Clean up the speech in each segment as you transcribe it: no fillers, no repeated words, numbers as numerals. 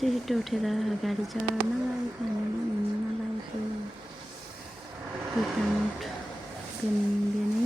छिटो उठेर गाडी चढ्न लागेको हिँड्न लागेको बिहान बिहानै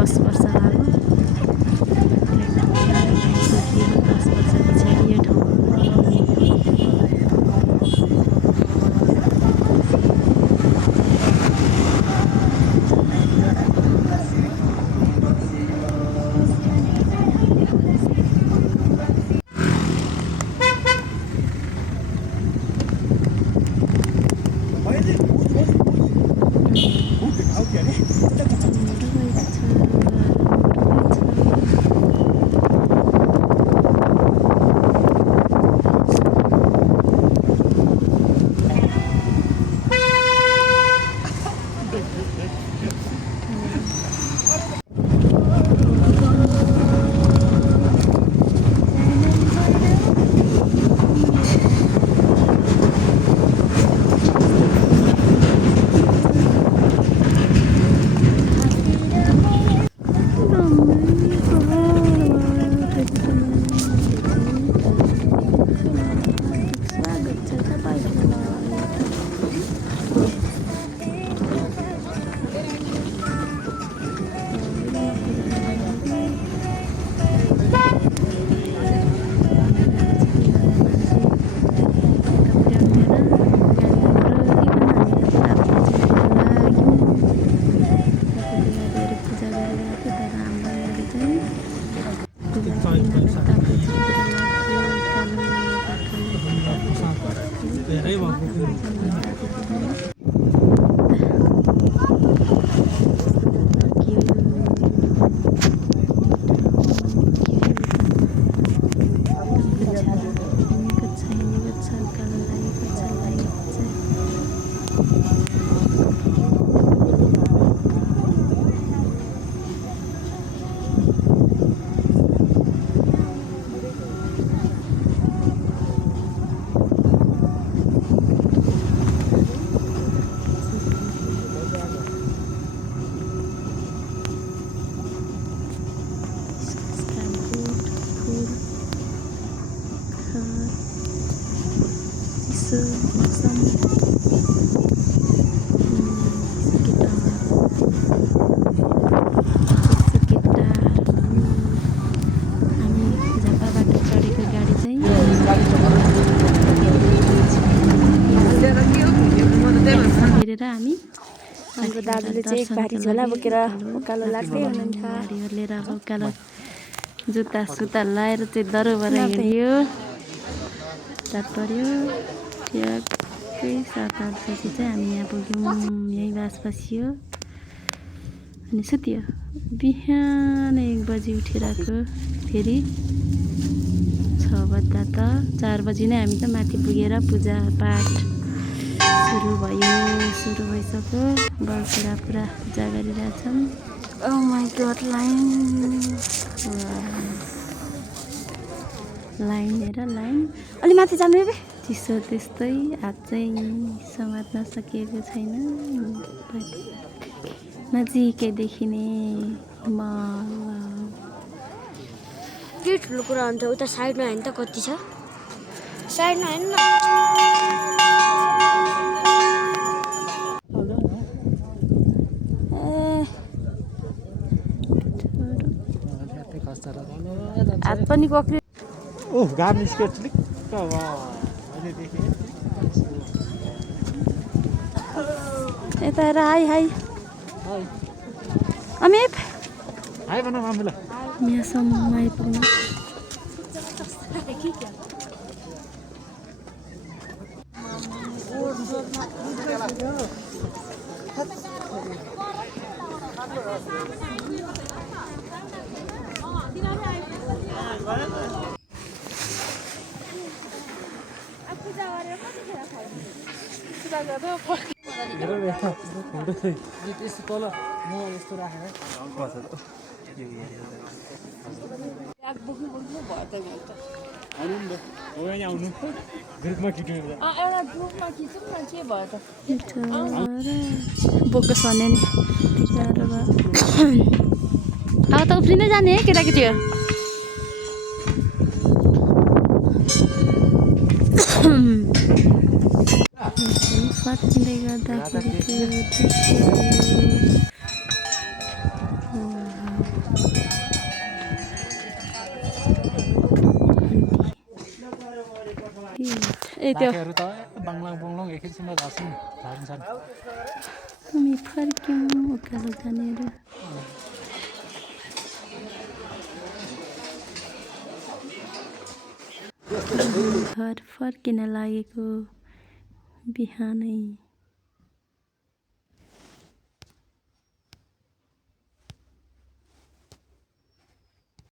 10 वर्ष लाग्यो 10 वर्ष पछाडि यो ठाउँमा हेरेर हामी हाम्रो दाजुले चाहिँ एक भारी झोला बोकेर उकालो लाग्दै हुनुहुन्छ। गाडीहरू लिएर अब उकालो जुत्ता सुत्ता लगाएर चाहिँ दरोबर हिँड्यो। रात पर्यो ठ्याक्कै 7-8 बजी चाहिँ हामी यहाँ पुग्यौँ। यहीँ बास बसियो अनि सुत्यो। बिहान 1 बजी उठेर आएको फेरि 6 बज्दा त 4 बजी नै हामी त माथि पुगेर पूजापाठ सुरु भयो। सुरु भइसक्यो। बल्छरा पुरा पूजा गरिरहेछन्। ओ माई गॉड लाइन हेर लाइन अलि माथि जानु रे। चिसो त्यस्तै हात चाहिँ समात्न सकिएको छैन। नजिकै देखिने के ठुलो कुरा हुन्छ उता साइडमा हेर्नु त कति छ। साइडमा हेर्नु न। हात पनि पक्रियो। ओह गाडी निस्क्यो चिलिक्क वा अहिले देखेँ। यता हेर high high high Amit high भन मामुला। यहाँसम्म आइपुग्नु त्यस्तो तल म यस्तो राखेर बोक्स भने नि अब त उफ्रिँदै जाने है केटाकेटी हो। फर्किँदै गर्दाखेरि त्यो त बाङलाङ बाङलाङ एकैछिनमा झार्छन् झारिन्छन्। हामी फर्क्यौँ उकालो जानेर। घर फर्किन लागेको बिहानै